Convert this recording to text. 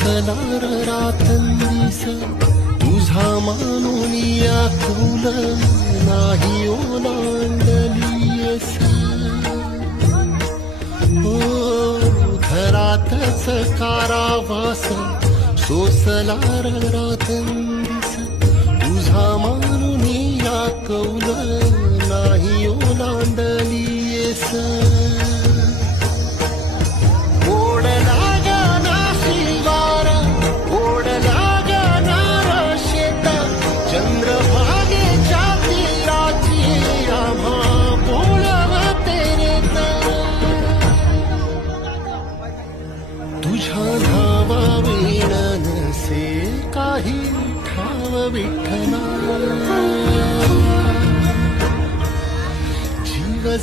सोसणार रातंदिस तुझा मानून आकुल नाही ओलांडलीस ओ घरातच कारावास सोसणार रातंदिस तुझा मानून आकुल नाही ओलांडलीस तुझ्या नावा वीण नसे काही ठाव विठ्ठला जीव